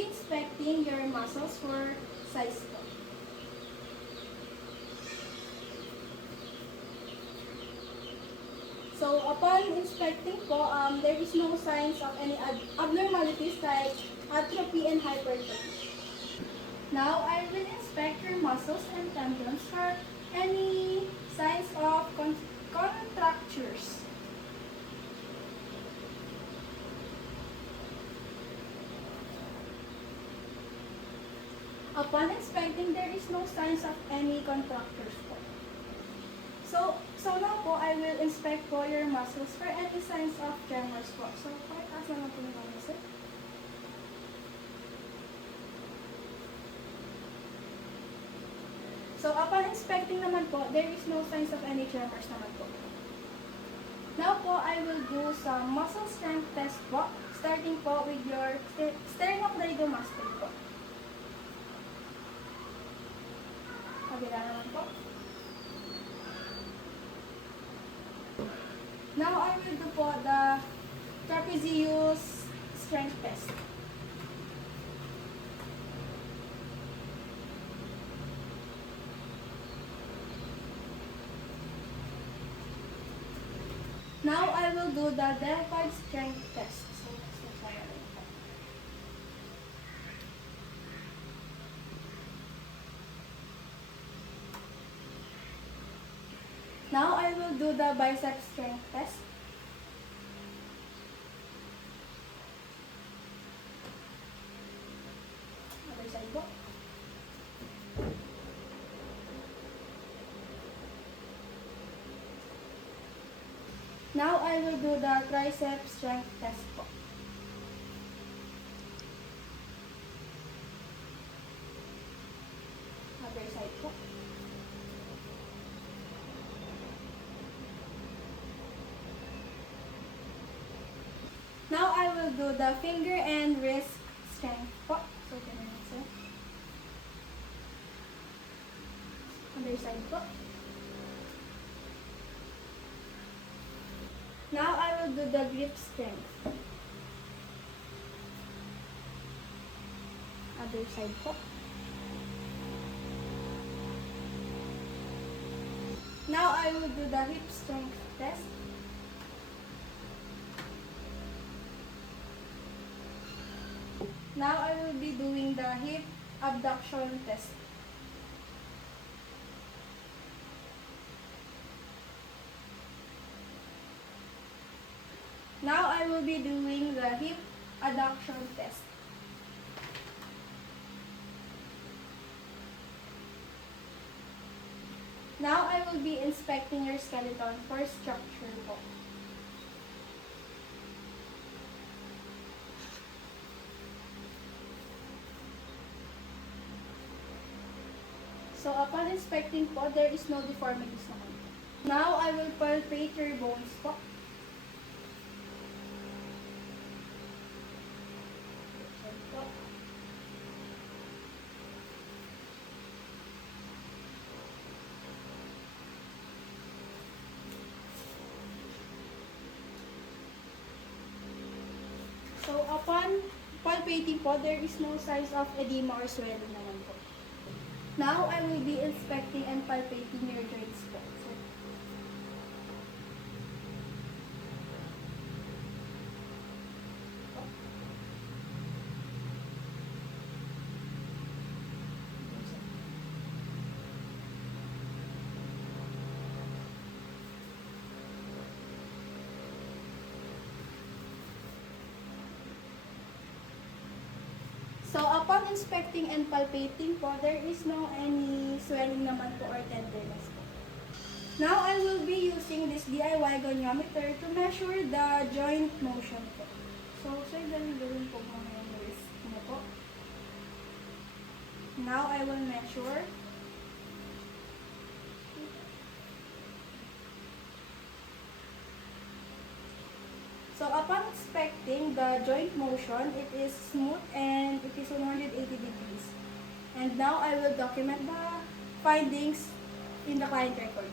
be inspecting your muscles for size po. So, upon inspecting po, there is no signs of any abnormalities like atrophy and hypertrophy. Now, I will inspect your muscles and tendons for any signs of contractures. Upon inspecting, there is no signs of any contractures po. So now po, I will inspect po your muscles for any signs of tremors po. So, pakitaas naman po yung mga muscle. So, upon inspecting naman po, there is no signs of any tremors naman po. Now po, I will do some muscle strength test po, starting po with your sternocleidomastoid po. Kabila naman po. Now, I will do po the trapezius strength test. Now, I will do the deltoid strength test. Now, I will do the bicep strength test. Other side po. Now, I will do the tricep strength test po. Other side po. Now, I will do the finger and wrist strength po. So, ganun na siya. Other side po. Now, I will do the grip strength. Other side po. Now, I will do the hip strength test. Now, I will be doing the hip abduction test. Now, I will be doing the hip adduction test. Now, I will be inspecting your skeleton for structure po. So, upon inspecting po, there is no deformities naman. Now, I will palpate your bones po. So, upon palpating po, there is no signs of edema or swelling naman po. Now, I will be inspecting and palpating your joints po. So, upon inspecting and palpating po, there is no any swelling naman po or tenderness po. Now, I will be using this DIY goniometer to measure the joint motion po. So, sir, gawin po muna yung wrist mo po. Now, I will measure. So, upon inspecting the joint motion, it is smooth and it is 180 degrees. And now, I will document the findings in the client record.